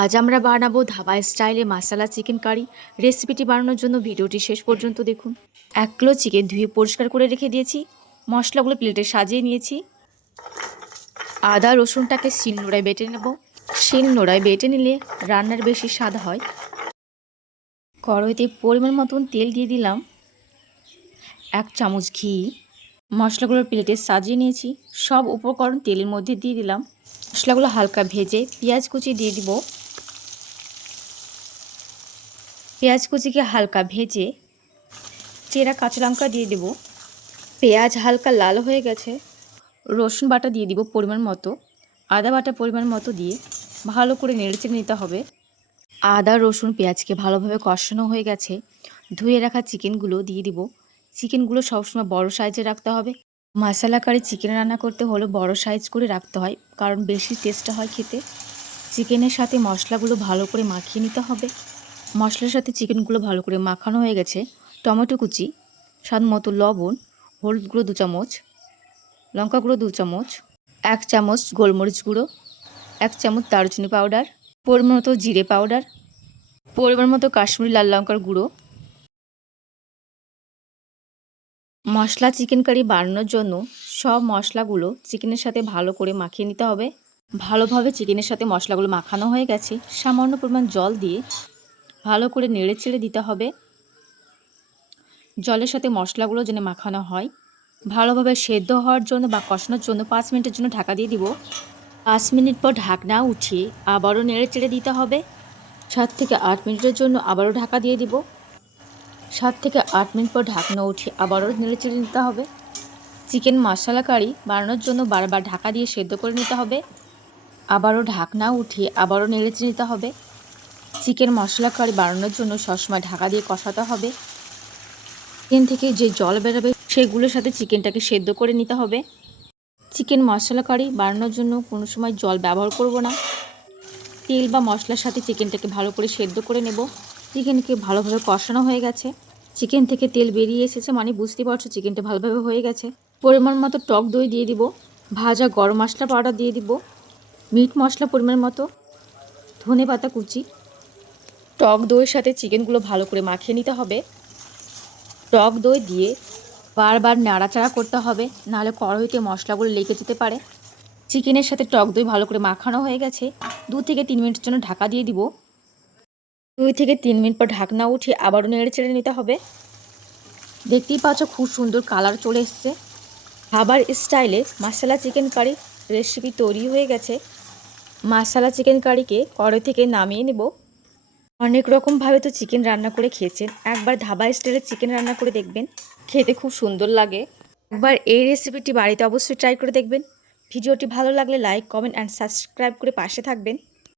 আজ আমরা বানাবো ধাবা স্টাইলে মাসালা চিকেন কারি। রেসিপিটি বানানোর জন্য ভিডিওটি শেষ পর্যন্ত দেখুন। এক কিলো চিকেন ধুয়ে পরিষ্কার করে রেখে দিয়েছি। মশলাগুলো প্লেটে সাজিয়ে নিয়েছি। আদা রসুনটাকে শিল নোড়ায় বেটে নেব। শিল নোড়ায় বেটে নিলে রান্নার বেশি স্বাদ হয়। কড়াইতে পরিমাণ মতন তেল দিয়ে দিলাম। এক চামচ ঘি। মশলাগুলোর প্লেটে সাজিয়ে নিয়েছি। সব উপকরণ তেলের মধ্যে দিয়ে দিলাম। মশলাগুলো হালকা ভেজে পেঁয়াজ কুচি দিয়ে দিব। পেঁয়াজ কুচিকে হালকা ভেজে চেরা কাঁচা লঙ্কা দিয়ে দেব। পেঁয়াজ হালকা লাল হয়ে গেছে। রসুন বাটা দিয়ে দিব পরিমাণ মতো। আদা বাটা পরিমাণ মতো দিয়ে ভালো করে নেড়েচেড়ে নিতে হবে। আদা, রসুন, পেঁয়াজকে ভালোভাবে কষানো হয়ে গেছে। ধুয়ে রাখা চিকেনগুলো দিয়ে দিব। চিকেনগুলো সবসময় বড় সাইজে রাখতে হবে। মশলা কারি চিকেন রান্না করতে হলে বড় সাইজ করে রাখতে হয়, কারণ বেশি টেস্টটা হয় খেতে। চিকেনের সাথে মশলাগুলো ভালো করে মাখিয়ে নিতে হবে। মশলার সাথে চিকেনগুলো ভালো করে মাখানো হয়ে গেছে। টমেটো কুচি, স্বাদ মতো লবণ, হলুদ গুঁড়ো দু চামচ, লঙ্কা গুঁড়ো দু চামচ, এক চামচ গোলমরিচ গুঁড়ো, এক চামচ দারুচিনি পাউডার, পরিমাণ মতো জিরে পাউডার, পরিমাণ মতো কাশ্মীরি লাল লঙ্কার গুঁড়ো। মশলা চিকেন কারি বানানোর জন্য সব মশলাগুলো চিকেনের সাথে ভালো করে মাখিয়ে নিতে হবে। ভালোভাবে চিকেনের সাথে মশলাগুলো মাখানো হয়ে গেছে। সামান্য পরিমাণ জল দিয়ে ভালো করে নেড়ে চেড়ে দিতে হবে। জলের সাথে মশলাগুলো যেন মাখানো হয়। ভালোভাবে সেদ্ধ হওয়ার জন্য বা কষানোর জন্য পাঁচ মিনিটের জন্য ঢাকা দিয়ে দিব। পাঁচ মিনিট পর ঢাকনা উঠিয়ে আবারও নেড়ে চেড়ে দিতে হবে। সাত থেকে আট মিনিটের জন্য আবারও ঢাকা দিয়ে দিব। সাত থেকে আট মিনিট পর ঢাকনা উঠে আবারও নেড়ে চেড়ে নিতে হবে। চিকেন মশলা কারি বানানোর জন্য বারবার ঢাকা দিয়ে সেদ্ধ করে নিতে হবে। আবারও ঢাকনা উঠিয়ে আবারও নেড়ে চেড়ে নিতে হবে। চিকেন মশলা কারি বানানোর জন্য সবসময় ঢাকা দিয়ে কষাতে হবে। চিকেন থেকে যে জল বেরোবে, সেগুলোর সাথে চিকেনটাকে সেদ্ধ করে নিতে হবে। চিকেন মশলা কারি বানানোর জন্য কোনো সময় জল ব্যবহার করব না। তেল বা মশলার সাথে চিকেনটাকে ভালো করে সেদ্ধ করে নেব। চিকেনকে ভালোভাবে কষানো হয়ে গেছে। চিকেন থেকে তেল বেরিয়ে এসেছে মানে বুঝতে পারছ চিকেনটা ভালোভাবে হয়ে গেছে। পরিমাণ মতো টক দই দিয়ে দিব। ভাজা গরম মশলা পাউডার দিয়ে দিব। মিট মশলা পরিমাণ মতো। ধনে পাতা কুচি। টক দইয়ের সাথে চিকেনগুলো ভালো করে মাখিয়ে নিতে হবে। টক দই দিয়ে বারবার নাড়াচাড়া করতে হবে, নাহলে কড়াইতে মশলাগুলো লেগে যেতে পারে। চিকেনের সাথে টক দই ভালো করে মাখানো হয়ে গেছে। দু থেকে তিন মিনিটের জন্য ঢাকা দিয়ে দিব। দুই থেকে তিন মিনিট পর ঢাকনা উঠিয়ে আবারও নেড়ে চেড়ে নিতে হবে। দেখতেই পাচ্ছ খুব সুন্দর কালার চলে এসছে। খাবার স্টাইলে মশলা চিকেন কারি রেসিপি তৈরি হয়ে গেছে। মশলা চিকেন কারিকে কড়াই থেকে নামিয়ে নেব। অনেক রকমভাবে তো চিকেন রান্না করে খেয়েছেন। একবার ধাবা স্টাইলে চিকেন রান্না করে দেখবেন। খেতে খুব সুন্দর লাগে। একবার এই রেসিপিটি বাড়িতে অবশ্যই ট্রাই করে দেখবেন। ভিডিওটি ভালো লাগলে লাইক কমেন্ট অ্যান্ড সাবস্ক্রাইব করে পাশে থাকবেন।